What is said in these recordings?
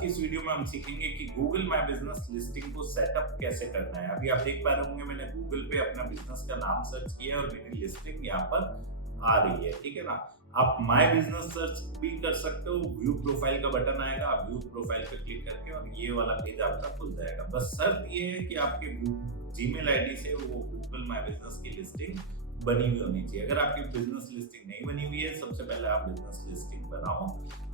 की इस वीडियो में हम सीखेंगे कि गूगल माय बिजनेस लिस्टिंग को सेटअप कैसे करना है। अभी आप देख पा रहे होंगे मैंने गूगल पे अपना बिजनेस का नाम सर्च किया है और मेरी लिस्टिंग यहाँ पर आ रही है, ठीक है ना। आप माय बिजनेस सर्च भी कर सकते हो, व्यू प्रोफाइल का बटन आएगा, आप व्यू प्रोफाइल पे क्लिक करके और ये वाला पेज आपका खुल जाएगा। बस शर्त ये है कि आपके जीमेल आईडी से वो गूगल माय बिजनेस की लिस्टिंग बनी हुई होनी चाहिए। अगर आपकी बिजनेस लिस्टिंग नहीं बनी हुई है, सबसे पहले आप बिजनेस लिस्टिंग बनाओ।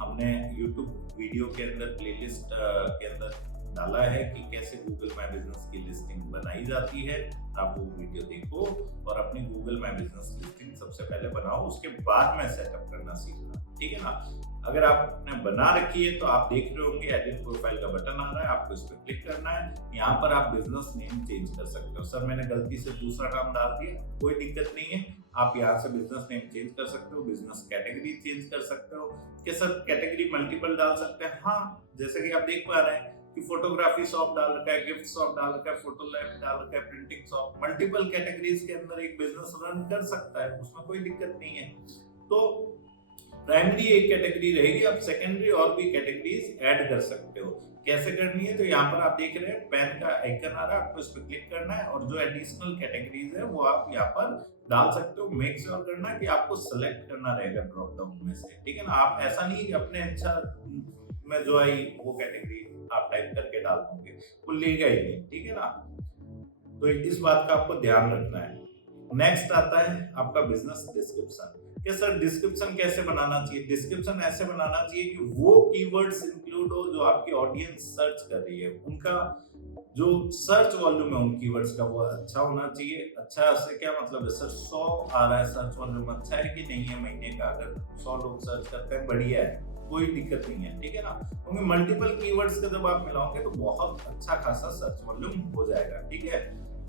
हमने YouTube वीडियो के अंदर प्लेलिस्ट के अंदर डाला है कि कैसे गूगल माय बिजनेस की लिस्टिंग बनाई जाती है। आप वो वीडियो देखो और अपनी गूगल माय बिजनेस लिस्टिंग सबसे पहले बनाओ, उसके बाद में सेटअप करना सीखना, ठीक है ना। अगर आपने बना रखी है तो आप देख रहे होंगे एडिट प्रोफाइल का बटन आ रहा है, आपको इस पर क्लिक करना है। यहाँ पर आप बिजनेस नेम चेंज कर सकते हो। सर मैंने गलती से दूसरा नाम डाल दिया, कोई दिक्कत नहीं है, आप यहाँ से बिजनेस नेम चेंज कर सकते हो, बिजनेस कैटेगरी चेंज कर सकते हो। क्या सर कैटेगरी मल्टीपल डाल सकते हैं? हाँ, जैसे कि आप देख पा रहे हैं कि फोटोग्राफी शॉप डाल रखा है, गिफ्ट शॉप डाल रखा है, फोटो लैब डाल रखा है, प्रिंटिंग शॉप, मल्टीपल कैटेगरीज के अंदर एक बिजनेस रन कर सकता है, उसमें कोई दिक्कत नहीं है। तो प्राइमरी एक कैटेगरी रहेगी, आप सेकेंडरी और भी कैटेगरीज ऐड कर सकते हो। कैसे करनी है? तो यहाँ पर आप देख रहे हैं पेन का आइकन आ रहा है, आपको इस पर क्लिक करना है और जो एडिशनल कैटेगरीज है वो आप यहाँ पर डाल सकते हो। मेक श्योर करना है कि आपको सेलेक्ट करना रहेगा ड्रॉप डाउन में से, ठीक है ना। आप ऐसा नहीं कि अपने इच्छा में जो आई वो कैटेगरी आप टाइप करके डाल दोगे, वो लेगा ही नहीं, ठीक है ना। तो इस बात का आपको ध्यान रखना है। नेक्स्ट आता है आपका बिजनेस डिस्क्रिप्शन। कि सर डिस्क्रिप्शन कैसे बनाना चाहिए? डिस्क्रिप्शन ऐसे बनाना चाहिए कि वो कीवर्ड्स इंक्लूड हो जो आपकी ऑडियंस सर्च कर रही है, उनका जो सर्च वॉल्यूम है उन कीवर्ड्स का वो अच्छा होना चाहिए। अच्छा से क्या मतलब है? सर 100 आ रहा है सर्च वॉल्यूम, अच्छा है कि नहीं है महीने का? अगर 100 लोग सर्च करते हैं बढ़िया है, कोई दिक्कत नहीं है, ठीक है ना। क्योंकि मल्टीपल कीवर्ड्स का जब आप मिलाओगे तो बहुत अच्छा खासा सर्च वॉल्यूम हो जाएगा, ठीक है।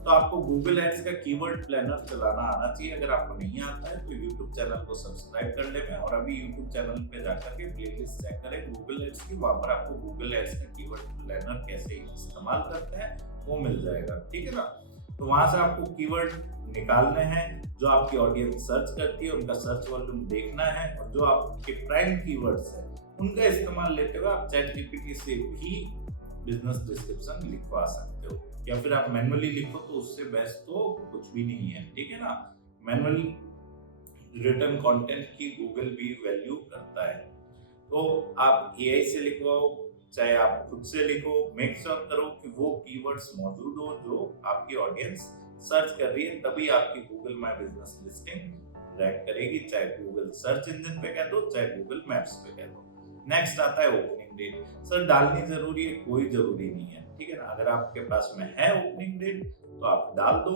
तो आपको गूगल एड्स का कीवर्ड प्लानर चलाना आना चाहिए। अगर आपको नहीं आता है तो यूट्यूब चैनल को सब्सक्राइब कर लें और अभी यूट्यूब चैनल पे जाकर के प्लेलिस्ट चेक करें गूगल एड्स की, वहां पर आपको गूगल एड्स का कीवर्ड प्लानर कैसे इस्तेमाल करते हैं वो मिल जाएगा, ठीक है ना। तो वहां से आपको कीवर्ड निकालने हैं जो आपकी ऑडियंस सर्च करती है, उनका सर्च वॉल्यूम देखना है और जो आपके प्राइम कीवर्ड्स है उनका इस्तेमाल लेते हुए आप चैट जीपीटी से भी बिजनेस डिस्क्रिप्शन लिखवा सकते हो, या फिर आप मैनुअली लिखो तो उससे बेस्ट तो कुछ भी नहीं है, ठीक है ना। मैनुअल रिटन कंटेंट की गूगल भी वैल्यू करता है। तो आप एआई से लिखवाओ चाहे आप खुद से लिखो, मेक श्योर करो कि वो कीवर्ड्स मौजूद हो जो आपकी ऑडियंस सर्च कर रही है, तभी आपकी Google my business listing rank करेगी। चाहे गूगल सर्च इंजन पे कह दो चाहे गूगल मैप्स पे कह दो। नेक्स्ट आता है ओपनिंग डेट। सर डालनी जरूरी है? कोई जरूरी नहीं है, ठीक है ना। अगर आपके पास में है ओपनिंग डेट तो आप डाल दो,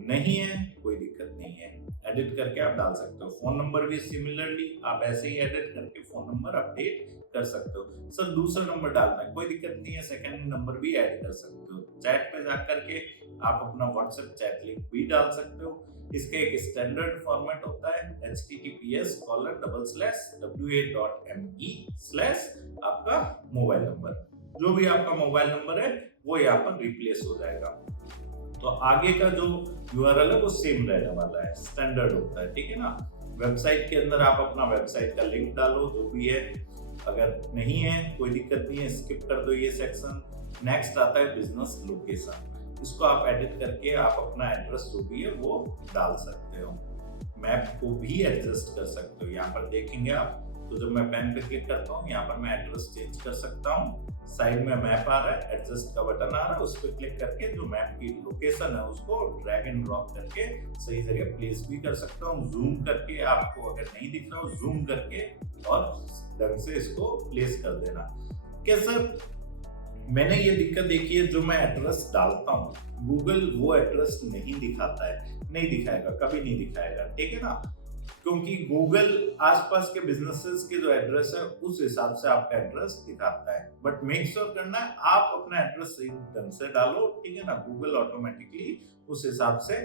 नहीं है कोई दिक्कत नहीं है, एडिट करके आप डाल सकते हो। फोन नंबर भी सिमिलरली आप ऐसे ही एडिट करके फोन नंबर अपडेट कर सकते हो। सर दूसरा नंबर डालना है, कोई दिक्कत नहीं है, सेकंड नंबर भी ऐड कर सकते हो। चैट पे जाकर के आप अपना व्हाट्सएप चैट लिंक भी डाल सकते हो। इसका एक स्टैंडर्ड फॉर्मेट होता है https:/wa.me/ आपका मोबाइल नंबर, जो भी आपका मोबाइल नंबर है वो यहाँ पर रिप्लेस हो जाएगा। तो आगे का जो यूआरएल है वो सेम रहने वाला है, स्टैंडर्ड होता है, ठीक है ना। वेबसाइट के अंदर आप अपना वेबसाइट का लिंक डालो जो भी है, अगर नहीं है कोई दिक्कत नहीं है, स्किप कर दो ये सेक्शन। नेक्स्ट आता है बिजनेस लोकेशन। इसको आप एडिट करके आप अपना एड्रेस जो भी है वो डाल सकते हो। मैप को भी एडजस्ट कर सकते हो। यहाँ पर देखेंगे आप तो जब मैं पेन पे क्लिक करता हूँ यहाँ पर मैं एड्रेस चेंज कर सकता हूँ। साइड में मैप आ रहा है, एडजस्ट का बटन आ रहा है, उस पर क्लिक करके जो मैप की लोकेशन है उसको ड्रैग एंड ड्रॉप करके सही जगह प्लेस भी कर सकता हूँ। जूम करके आपको अगर नहीं दिख रहा हो जूम करके और ढंग से इसको प्लेस कर देना। क्या सर मैंने ये दिक्कत देखी है, जो मैं एड्रेस डालता हूँ गूगल वो एड्रेस नहीं दिखाता है, नहीं दिखाएगा, कभी नहीं दिखाएगा, ठीक है ना। क्योंकि गूगल आसपास के बिजनेसेस के जो एड्रेस है उस हिसाब से आपका एड्रेस दिखाता है। बट मेक श्योर करना है आप अपना एड्रेस सही ढंग से डालो, ठीक है ना। गूगल ऑटोमेटिकली उस हिसाब से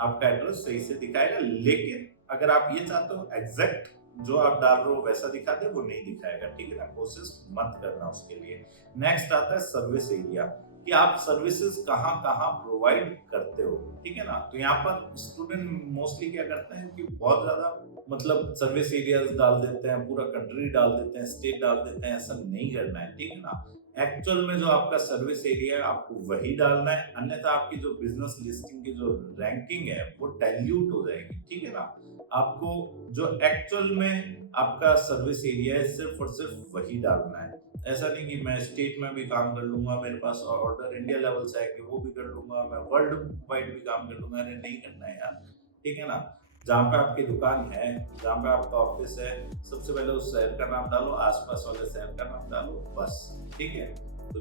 आपका एड्रेस सही से दिखाएगा। लेकिन अगर आप ये चाहते हो एग्जैक्ट जो आप डाल रहे हो वैसा दिखा दे, वो नहीं दिखाएगा, ठीक है ना। कोशिश मत करना उसके लिए। नेक्स्ट आता है सर्विस एरिया, कि आप सर्विसेज कहाँ कहाँ प्रोवाइड करते हो, ठीक है ना। तो यहाँ पर स्टूडेंट मोस्टली क्या करते हैं कि बहुत ज्यादा मतलब सर्विस एरियाज डाल देते हैं, पूरा कंट्री डाल देते हैं, स्टेट डाल देते हैं। ऐसा नहीं करना है, ठीक है ना। एक्चुअल में जो आपका सर्विस एरिया है आपको वही डालना है, अन्यथा आपकी जो बिजनेस लिस्टिंग की जो रैंकिंग है वो डाइल्यूट हो जाएगी, ठीक है ना। आपको जो एक्चुअल में आपका सर्विस एरिया है सिर्फ और सिर्फ वही डालना है। ऐसा नहीं कि मैं स्टेट में भी काम कर लूंगा, मेरे पास ऑर्डर इंडिया लेवल से आएंगे वो भी कर लूंगा, मैं वर्ल्ड वाइड भी काम कर लूंगा, अरे नहीं करना है यार, ठीक है ना। जहाँ पे आपकी दुकान है, जहाँ पे आपका ऑफिस है, सबसे पहले उस शहर का नाम डालो, आसपास वाले शहर का नाम डालो, बस, ठीक है। तो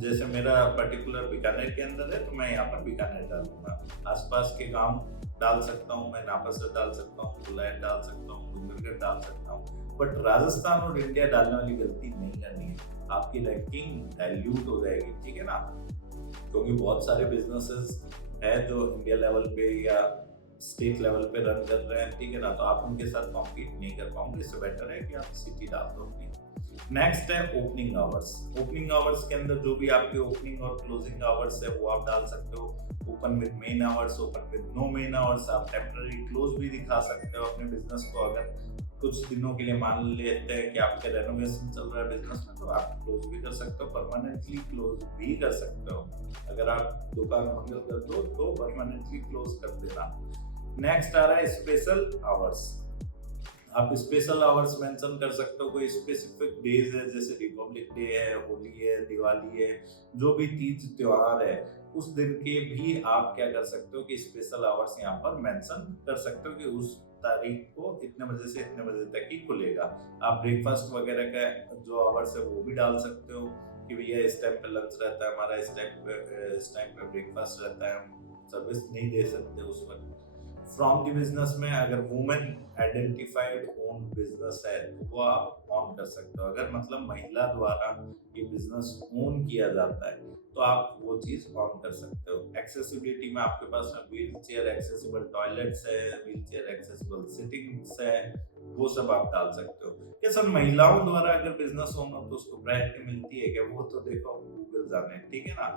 जैसे मेरा पर्टिकुलर बीकानेर के अंदर है तो मैं यहाँ पर बीकानेर डालूंगा, आसपास के गांव डाल सकता हूँ, मैं नापासर डाल सकता हूँ, कुलायत डाल सकता हूँ, डूंगरगढ़ डाल सकता हूँ, बट राजस्थान और इंडिया डालने वाली गलती नहीं करनी है, आपकी रैंकिंग डाइल्यूट हो जाएगी, ठीक है ना। क्योंकि बहुत सारे बिजनेसेस है जो इंडिया लेवल पे या स्टेट लेवल पे रन कर रहे हैं, ठीक है ना, तो आप उनके साथ कॉम्पीट नहीं कर पाओगे, इससे बेटर है कि आप सिटी डाल दो अपनी। नेक्स्ट है ओपनिंग आवर्स। ओपनिंग आवर्स के अंदर जो भी आपके ओपनिंग और क्लोजिंग आवर्स है वो आप डाल सकते हो। Open with main hours, open with no main hours, आप टेम्पररी क्लोज भी दिखा सकते हो अपने बिजनेस को। अगर कुछ दिनों के लिए मान लेते हैं कि आपके रेनोवेशन चल रहा है बिजनेस में, तो आप क्लोज भी कर सकते हो, परमानेंटली क्लोज भी कर सकते हो। अगर आप दुकान बंद कर दो तो परमानेंटली क्लोज कर देना। नेक्स्ट आ रहा है स्पेशल आवर्स। आप स्पेशल आवर्स मेंशन कर सकते हो, कोई स्पेसिफिक डेज है जैसे रिपब्लिक डे है, होली है, दिवाली है, जो भी तीज त्योहार है उस दिन के भी आप क्या कर सकते हो कि स्पेशल आवर्स यहाँ पर मेंशन कर सकते हो कि उस तारीख को इतने बजे से इतने बजे तक ही खुलेगा। आप ब्रेकफास्ट वगैरह का जो आवर्स है वो भी डाल सकते हो कि भैया इस टाइम पे लंच रहता है हमारा, इस टाइम पे ब्रेकफास्ट रहता है, हम सर्विस नहीं दे सकते उस वक्त। फ्रॉम द बिजनेस में अगर वुमेन आइडेंटिफाइड ओन बिजनेस है तो वो आप ऑन कर सकते हो। अगर मतलब महिला द्वारा ये बिजनेस ओन किया जाता है तो आप वो चीज ऑन कर सकते हो। एक्सेसिबिलिटी में आपके पास व्हील चेयर एक्सेसिबल टॉयलेट्स है, व्हील चेयर एक्सेसिबल सिटिंग्स है, वो सब आप डाल सकते हो। कि सर महिलाओं द्वारा अगर बिजनेस ओन हो तो उसको प्रायोरिटी मिलती है क्या, वो तो देखो गूगल जाने, ठीक है ना।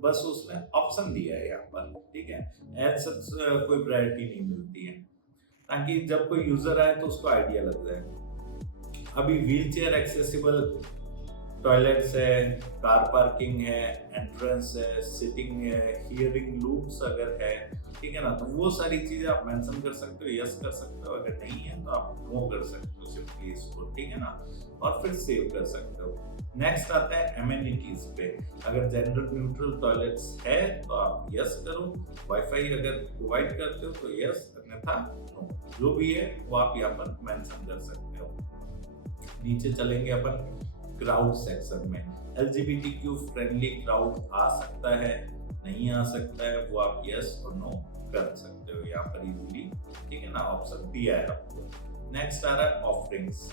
बस उसने ऑप्शन दिया है यहाँ पर, ठीक है, एज सच कोई प्रायोरिटी नहीं मिलती है, ताकि जब कोई यूजर आए तो उसको आइडिया लग जाए। अभी व्हील चेयर एक्सेसिबल टॉयलेट्स है, कार पार्किंग है, एंट्रेंस है, सिटिंग है, हियरिंग लूप्स अगर है, ठीक है ना, तो वो सारी चीजें आप मेंशन कर सकते हो, यस कर सकते हो। अगर नहीं है तो आप नो कर सकते हो सिंपली इसको, ठीक है ना, और फिर सेव कर सकते हो। नेक्स्ट आता है एमेनिटीज पे। अगर जेंडर न्यूट्रल टॉयलेट्स है तो आप यस करो, वाईफाई अगर प्रोवाइड करते हो तो यस, अन्यथा नो, जो भी है वो आप यहाँ पर मेंशन कर सकते हो। नीचे चलेंगे अपन क्राउड सेक्शन में। LGBTQ फ्रेंडली क्राउड आ सकता है, नहीं आ सकता है, वो आप यस और नो कर सकते हो यहाँ पर इजीली, ठीक है ना, ऑप्शन दिया है आपको। नेक्स्ट आ रहा है ऑफरिंग्स।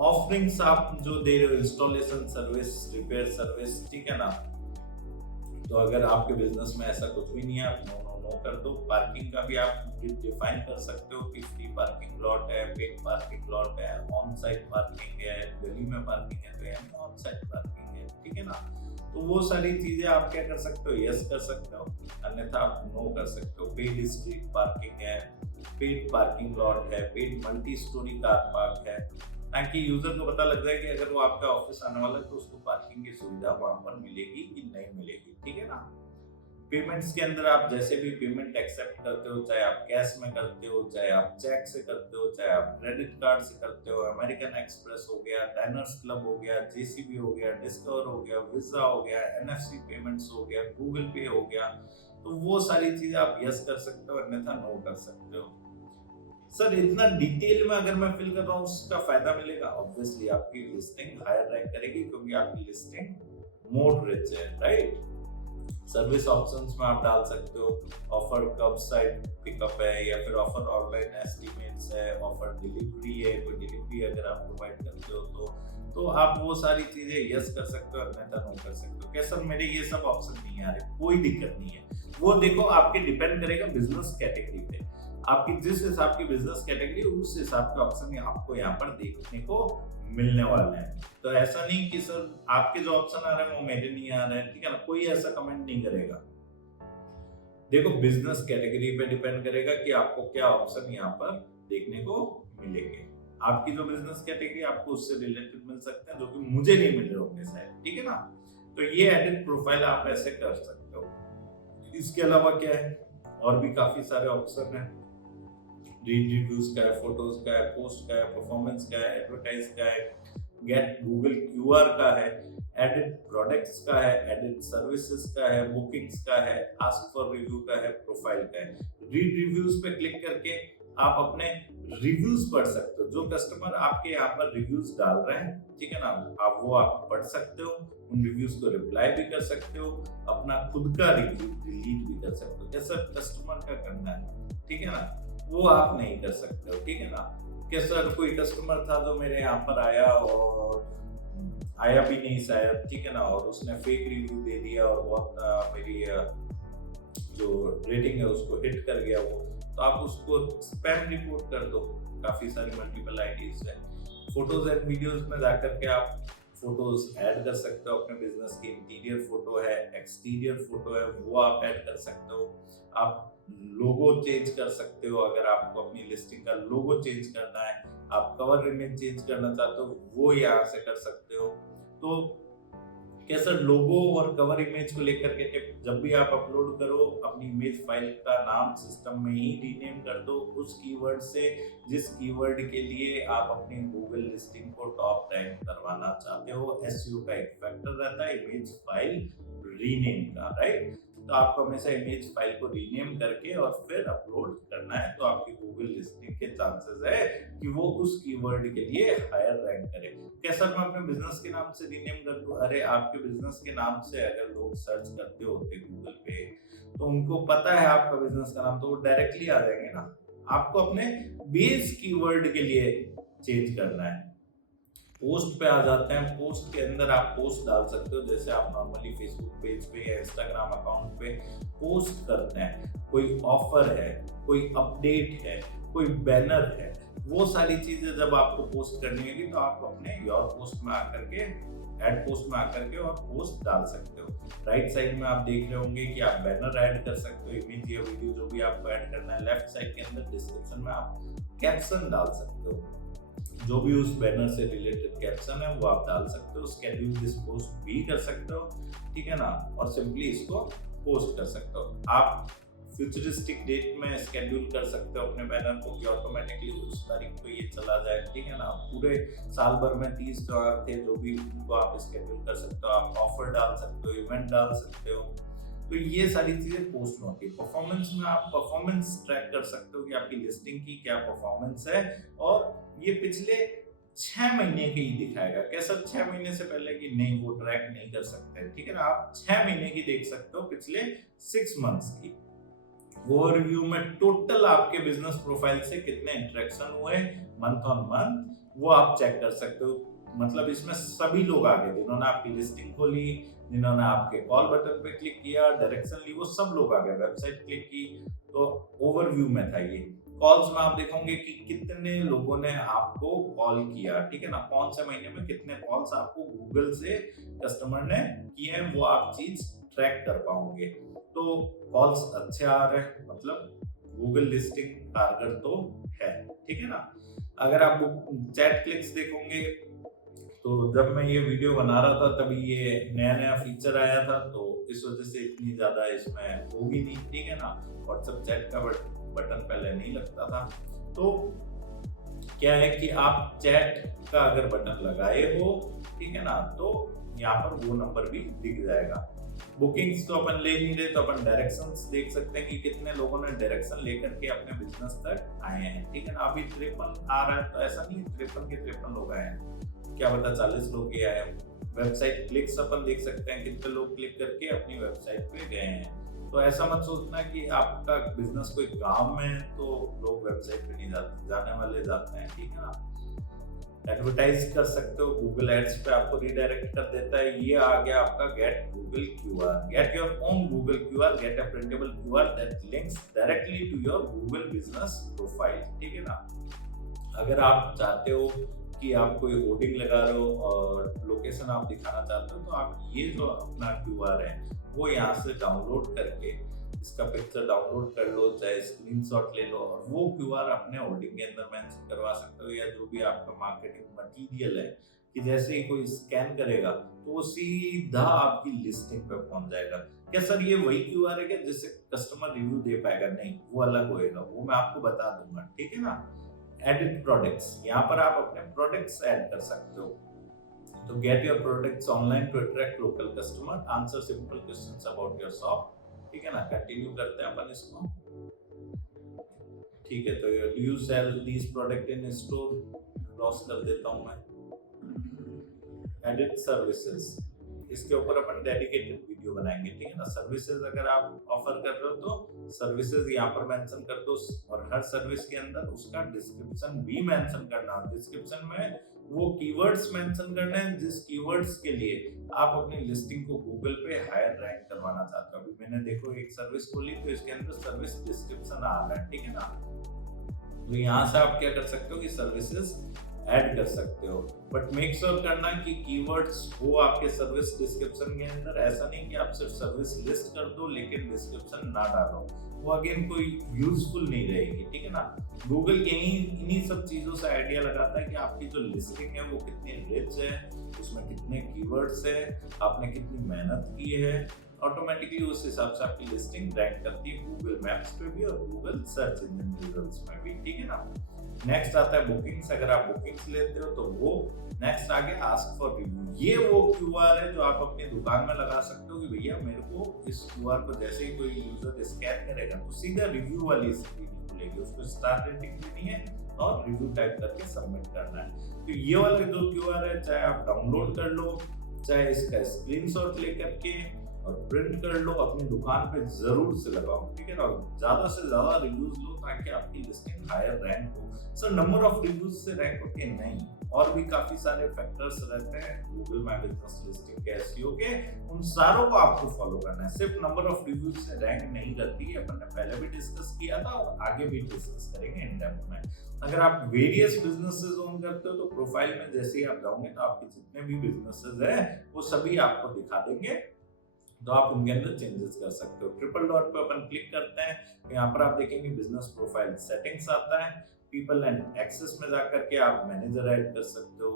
ऑफरिंग्स आप जो दे रहे हो, इंस्टॉलेशन सर्विस, रिपेयर सर्विस, ठीक है ना, तो अगर आपके बिजनेस में ऐसा कुछ भी नहीं है आप नो नो नो कर दो। पार्किंग का भी आप डिफाइन कर सकते हो कि फ्री पार्किंग लॉट है, पेड पार्किंग लॉट है, ऑन साइट पार्किंग है, गली में पार्किंग है तो यानी ऑन साइट पार्किंग है, ठीक है ना। तो वो सारी चीजें आप क्या कर सकते हो, यस कर सकते हो, अन्यथा आप नो कर सकते हो। पेड स्ट्रीट पार्किंग है, पेड पार्किंग लॉट है, paid multi storey car park है, ताकि यूजर को पता लग जाए कि अगर वो आपका ऑफिस आने वाला है तो उसको पार्किंग की सुविधा वहां पर मिलेगी कि नहीं मिलेगी, ठीक है ना। पेमेंट्स के अंदर आप जैसे भी पेमेंट एक्सेप्ट करते हो, चाहे आप कैश में करते हो, चाहे आप चेक से करते हो, चाहे आप क्रेडिट कार्ड से करते हो, अमेरिकन एक्सप्रेस हो गया, डाइनर्स क्लब हो गया, JCB हो गया, डिस्कवर हो गया, वीजा हो गया, NFC पेमेंट्स हो गया, गूगल पे हो गया, तो वो सारी चीजें आप यस कर सकते हो, अन्यथा नो कर सकते हो। सर इतना डिटेल में अगर मैं फिल कर रहा हूँ उसका फायदा मिलेगा, ऑब्वियसली आपकी लिस्टिंग हायर रैंक करेगी क्योंकि आपकी लिस्टिंग मोर रिच है, राइट। सर्विस ऑप्शंस में आप डाल सकते हो, ऑफर कब साइड पिकअप है, या फिर ऑफर ऑनलाइन एस्टिमेट्स है, ऑफर डिलीवरी है, कोई डिलीवरी अगर आप प्रोवाइड करते हो तो आप वो सारी चीजें यस कर सकते हो, अन्यथा नो कर सकते हो। क्या सर मेरे ये सब ऑप्शन नहीं आ रहे, कोई दिक्कत नहीं है, वो देखो आपके डिपेंड करेगा बिजनेस कैटेगरी पे, आपकी जिस हिसाब की बिजनेस कैटेगरी उस हिसाब के ऑप्शन आपको यहाँ पर देखने को मिलने वाले हैं। तो ऐसा नहीं कि सर आपके जो ऑप्शन आ रहे हैं वो मेरे नहीं आ रहे हैं, ठीक है ना, कोई ऐसा कमेंट नहीं करेगा। देखो बिजनेस कैटेगरी पे डिपेंड करेगा कि आपको क्या ऑप्शन यहाँ पर देखने को मिलेंगे। आपकी जो बिजनेस कैटेगरी आपको उससे रिलेटेड मिल सकते हैं जो कि मुझे नहीं मिल रहे होंगे शायद, ठीक है ना। तो ये एडिट प्रोफाइल आप ऐसे कर सकते हो। इसके अलावा क्या है, और भी काफी सारे ऑप्शन है। रीड रिव्यूज का है, फोटोज का है, पोस्ट का है, परफॉर्मेंस का है, एडवर्टाइज का है, गेट गूगल क्यूआर का है, एडिट प्रोडक्ट्स का है, एडिट सर्विसेज का है, बुकिंग्स का है, आस्क फॉर रिव्यू का है, प्रोफाइल का है। रीड रिव्यूज पे क्लिक करके आप अपने रिव्यूज पढ़ सकते हो। जो कस्टमर आपके यहाँ पर रिव्यूज डाल रहे हैं, ठीक है ना, आप पढ़ सकते हो, उन रिव्यूज को रिप्लाई भी कर सकते हो, अपना खुद का रिव्यू डिलीट भी कर सकते हो। जैसा कस्टमर का करना है, ठीक है ना, वो आप नहीं कर सकते हो, ठीक है ना। कि सर कोई कस्टमर था जो मेरे यहाँ पर आया और आया भी नहीं शायद, ठीक है ना, और उसने फेक रिव्यू दे दिया और बहुत मेरी जो रेटिंग है उसको हिट कर गया वो, तो आप उसको स्पैम रिपोर्ट कर दो। काफी सारी मल्टीपल आईडीज है। फोटोज एंड वीडियोस में जाकर के आप फोटोज ऐड कर सकते हो। अपने बिजनेस की इंटीरियर फोटो है, एक्सटीरियर फोटो है, वो आप ऐड कर सकते हो। आप लोगो चेंज कर सकते हो, अगर आपको अपनी लिस्टिंग का लोगो चेंज करना है, आप कवर इमेज चेंज करना चाहते हो, वो यहाँ से कर सकते हो। तो कैसा लोगो और कवर इमेज को लेकर के जब भी आप अपलोड करो, अपनी इमेज फाइल का नाम सिस्टम में ही रीनेम कर दो उस कीवर्ड से जिस कीवर्ड के लिए आप अपनी गूगल लिस्टिंग को टॉप रैंक करवाना चाहते हो। एसईओ का एक फैक्टर रहता है इमेज फाइल रीनेम का, राइट। तो आपको हमेशा इमेज फाइल को रीनेम करके और फिर अपलोड करना है, तो आपकी गूगल लिस्टिंग के चांसेस है कि वो उस कीवर्ड के लिए हायर रैंक करे। कैसा मैं अपने बिजनेस के नाम से रीनेम कर दूं? अरे आपके बिजनेस के नाम से अगर लोग सर्च करते होते गूगल पे, तो उनको पता है आपका बिजनेस का नाम, तो वो डायरेक्टली आ जाएंगे ना। आपको अपने बेस कीवर्ड के लिए चेंज करना है। पोस्ट पे आ जाते हैं। पोस्ट के अंदर आप पोस्ट डाल सकते हो, जैसे आप नॉर्मली फेसबुक पेज पे या इंस्टाग्राम अकाउंट पे पोस्ट करते हैं। कोई ऑफर है, कोई अपडेट है, कोई बैनर है, वो सारी चीजें जब आपको पोस्ट करनी होगी तो आप अपने योर पोस्ट में आकर के, ऐड पोस्ट में आकर के और पोस्ट डाल सकते हो। राइट साइड में आप देख रहे होंगे कि आप बैनर ऐड कर सकते हो, इमेज या वीडियो जो भी आपको ऐड करना है। लेफ्ट साइड के अंदर डिस्क्रिप्शन में आप कैप्शन डाल सकते हो, जो भी उस बैनर से रिलेटेड कैप्शन है वो आप डाल सकते हो। स्केड्यूल दिस पोस्ट भी कर सकते हो, ठीक है ना, और सिंपली इसको पोस्ट कर सकते हो। आप फ्यूचरिस्टिक डेट में स्केड्यूल कर सकते हो अपने बैनर को कि ऑटोमेटिकली उस तारीख को ये चला जाए, ठीक है ना। पूरे साल भर में 30 त्योहार थे जो भी, उनको आप स्केड्यूल कर सकते हो। आप ऑफर डाल सकते हो, इवेंट डाल सकते हो। तो ये सारी चीजें पोस्ट में होती है। परफॉर्मेंस में आप परफॉर्मेंस ट्रैक कर सकते हो कि आपकी लिस्टिंग की क्या परफॉर्मेंस है, और ये पिछले 6 महीने की ही दिखाएगा। कैसा 6 महीने से पहले की नहीं, वो ट्रैक नहीं कर सकते, ठीक है ना। आप 6 महीने की देख सकते हो, पिछले 6 मंथ्स की। ओवरव्यू में टोटल आपके बिजनेस प्रोफाइल से कितने इंटरेक्शन हुए मंथ ऑन मंथ, वो आप चेक कर सकते हो। मतलब इसमें सभी लोग आ गए जिन्होंने आपकी लिस्टिंग खोली, जिन्होंने आपके कॉल बटन पे क्लिक किया, डायरेक्शन ली, वो सब लोग आ गए। वेबसाइट क्लिक की, तो ओवरव्यू में था ये। कॉल्स में आप देखोगे कि कितने लोगों ने आपको कॉल किया, ठीक है ना, कौन से महीने में कितने कॉल्स आपको गूगल से कस्टमर ने किए हैं, वो आप चीज ट्रैक कर पाओगे। तो कॉल्स अच्छे आ रहे हैं, मतलब गूगल लिस्टिंग कारगर तो है, ठीक है ना। अगर आप चैट क्लिक्स देखोगे, तो जब मैं ये वीडियो बना रहा था तभी ये नया फीचर आया था, तो इस वजह से इतनी ज्यादा इसमें होगी नहीं, ठीक है ना। व्हाट्सएप चैट का बटन पहले नहीं लगता था। तो क्या है कि आप चैट का अगर बटन लगाए हो, ठीक है ना, तो यहाँ पर वो नंबर भी दिख जाएगा। बुकिंग्स तो अपन ले नहीं रहे, तो अपन डायरेक्शंस देख सकते हैं कि कितने लोगों ने डायरेक्शन लेकर के अपने बिजनेस तक आए हैं, ठीक है ना। अभी 53 आ रहा है, तो ऐसा नहीं 53 के 53 लोग आए हैं, क्या पता 40 लोग ही आए। वेबसाइट क्लिक्स अपन देख सकते हैं, कितने लोग क्लिक करके अपनी वेबसाइट पे गए हैं। तो ऐसा मत सोचना कि आपका बिजनेस कोई गांव में है तो लोग वेबसाइट पे नहीं जाते, जाने वाले जाते हैं, ठीक है ना। एडवर्टाइज कर सकते हो, गूगल एड्स पे आपको रिडायरेक्ट कर देता है। ये आ गया आपका get Google QR. Get your own Google QR, get a printable QR that links directly to your Google business profile, ठीक है ना। अगर आप चाहते हो कि आप कोई होर्डिंग लगा रहे हो और लोकेशन आप दिखाना चाहते हो, तो आप ये जो अपना क्यूआर है वो यहाँ से डाउनलोड करके इसका पिक्चर डाउनलोड कर लो, चाहे स्क्रीनशॉट ले लो और वो क्यूआर अपने होर्डिंग के अंदर मेंशन करवा सकते हो, या जो भी आपका मार्केटिंग मटेरियल है कि जैसे ही कोई स्कैन करेगा तो वो सीधा आपकी लिस्टिंग पे पहुंच जाएगा। क्या सर ये वही क्यूआर है क्या जिससे कस्टमर रिव्यू दे पाएगा? नहीं, वो अलग होएगा, वो मैं आपको बता दूंगा, ठीक है ना। एडिट प्रोडक्ट्स, यहाँ पर आप अपने प्रोडक्ट्स ऐड कर सकते हो। तो get your products online to attract local customer, answer simple questions about your shop, ठीक है ना। कंटिन्यू करते हैं अपन इसको, ठीक है। तो you sell these products in store, cross कर देता हूं मैं। एडिट सर्विसेज, इसके ऊपर अपन डेडिकेटेड वीडियो बनाएंगे, ठीक है ना। सर्विसेज अगर आप ऑफर कर रहे हो तो सर्विसेज यहाँ पर मेंशन कर दो, और हर सर्विस के अंदर उसका डिस्क्रिप्शन भी मेंशन करना है। डिस्क्रिप्शन में वो कीवर्ड्स मेंशन करने हैं जिस कीवर्ड्स के लिए आप अपनी लिस्टिंग को गूगल पे हायर रैंक करवाना चाहते हो। अभी मैंने देखो एक सर्विस खोली तो इसके अंदर सर्विस डिस्क्रिप्शन आ रहा है, ठीक है ना। तो यहाँ से आप क्या कर सकते हो कि सर्विसेज ऐड कर सकते हो, बट मेक श्योर करना कि कीवर्ड्स हो आपके सर्विस डिस्क्रिप्शन के अंदर। ऐसा नहीं कि आप सिर्फ सर्विस लिस्ट कर दो लेकिन डिस्क्रिप्शन ना डालो, वो अगेन कोई यूजफुल नहीं रहेगी, ठीक है ना। गूगल इन्हीं सब चीजों से आइडिया लगाता है कि आपकी जो लिस्टिंग है वो कितनी रिच है, उसमें कितने कीवर्ड्स है, आपने कितनी मेहनत की है। ऑटोमेटिकली उस हिसाब से आपकी लिस्टिंग रैंक करती है गूगल मैप्स पे भी और गूगल सर्च इंजन रिजल्ट्स में भी, ठीक है ना। नेक्स्ट आता है बुकिंग्स, अगर आप बुकिंग्स लेते हो तो वो नेक्स्ट आगे आस्क फॉर रिव्यू। ये वो क्यूआर है जो आप अपनी दुकान में लगा सकते हो कि भैया मेरे को इस क्यूआर को जैसे ही कोई यूजर स्कैन करेगा तो सीधा रिव्यू वाली स्क्रीन खुलेगी, उसको स्टार रेटिंग देनी है और रिव्यू टाइप करके सबमिट करना है। तो ये वाला जो क्यूआर है चाहे आप डाउनलोड कर लो, चाहे इसका स्क्रीनशॉट लेकर के और प्रिंट कर लो, अपनी दुकान पे जरूर से लगाओ, ठीक है ना। ज्यादा से ज्यादा रिव्यूज लो ताकि आपकी लिस्टिंग हायर रैंक हो। सर नंबर ऑफ रिव्यूज से रैंक होते नहीं, और भी काफी सारे फैक्टर्स रहते हैं गूगल माय बिजनेस लिस्टिंग के एसईओ के, उन सारों को आपको फॉलो करना है। सिर्फ नंबर ऑफ रिव्यूज से रैंक नहीं करती है, अपन ने पहले भी डिस्कस किया था और आगे भी डिस्कस करेंगे इन डेप्थ में। अगर आप वेरियस बिजनेसेस ओन करते हो तो प्रोफाइल में जैसे ही आप जाओगे तो आपके जितने भी बिजनेसेस हैं वो सभी आपको दिखा देंगे, तो आप उनके अंदर चेंजेस कर सकते हो। ट्रिपल डॉट पे अपन क्लिक करते हैं तो यहाँ पर आप देखेंगे बिजनेस प्रोफाइल सेटिंग्स आता है। पीपल एंड एक्सेस में जाकर के आप मैनेजर ऐड कर सकते हो,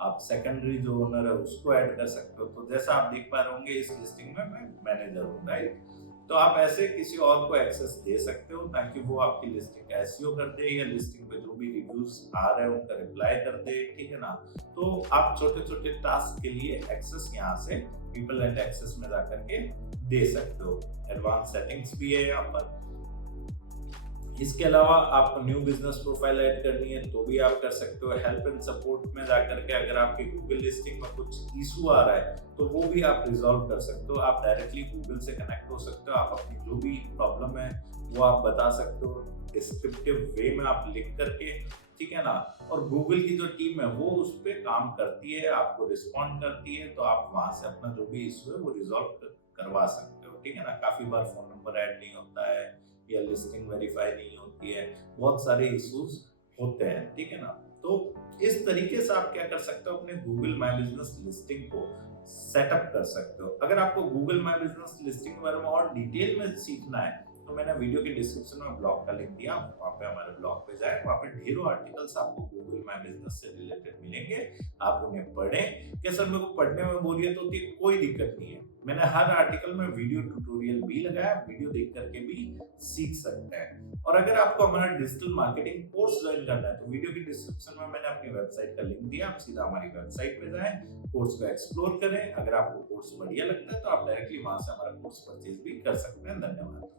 आप सेकेंडरी जो ओनर है उसको ऐड कर सकते हो। तो जैसा आप देख पा रहे होंगे इस लिस्टिंग में मैं मैनेजर हूँ, राइट। तो आप ऐसे किसी और को एक्सेस दे सकते हो ताकि वो आपकी लिस्टिंग का एसईओ कर दे या लिस्टिंग पे जो भी रिव्यूज आ रहे हैं उनका रिप्लाई कर दे, ठीक है ना। तो आप छोटे छोटे टास्क के लिए एक्सेस यहाँ से पीपल एंड एक्सेस में जाकर के दे सकते हो। एडवांस सेटिंग्स भी है यहाँ पर। इसके अलावा आपको न्यू बिजनेस प्रोफाइल ऐड करनी है तो भी आप कर सकते हो। हेल्प एंड सपोर्ट में जाकर के अगर आपकी गूगल लिस्टिंग में कुछ इशू आ रहा है तो वो भी आप रिजॉल्व कर सकते हो। आप डायरेक्टली गूगल से कनेक्ट हो सकते हो, आप अपनी जो भी प्रॉब्लम है वो आप बता सकते हो डिस्क्रिप्टिव वे में आप लिख करके, ठीक है ना। और गूगल की जो टीम है वो उस पर काम करती है, आपको रिस्पॉन्ड करती है, तो आप वहां से अपना जो भी इशू है वो रिजॉल्व करवा सकते हो, ठीक है ना। काफी बार फोन नंबर ऐड नहीं होता है या लिस्टिंग वेरीफाई नहीं होती है, बहुत सारे इश्यूज होते हैं, ठीक है ना। तो इस तरीके से आप क्या कर सकते हो, अपने गूगल माय बिजनेस लिस्टिंग को सेटअप कर सकते हो। अगर आपको गूगल माय बिजनेस लिस्टिंग के बारे में और डिटेल में सीखना है तो मैंने वीडियो के डिस्क्रिप्शन में ब्लॉग का लिंक दिया, वहाँ पे हमारे ब्लॉग पे जाए, वहाँ पे ढेरों आर्टिकल्स आपको गूगल माय बिजनेस से रिलेटेड मिलेंगे, आप उन्हें पढ़ें। क्या सर मेरे को पढ़ने में बोरियत होती है? कोई दिक्कत नहीं है, मैंने हर आर्टिकल में वीडियो ट्यूटोरियल भी लगाया, वीडियो देख करके भी सीख सकते हैं। और अगर आपको हमारा डिजिटल मार्केटिंग कोर्स ज्वाइन करना है तो वीडियो के डिस्क्रिप्शन में मैंने अपनी वेबसाइट का लिंक दिया, आप सीधा हमारी वेबसाइट पे जाएं, कोर्स को एक्सप्लोर करें। अगर आपको कोर्स बढ़िया लगता है तो आप डायरेक्टली वहां से हमारा कोर्स परचेज भी कर सकते हैं। धन्यवाद।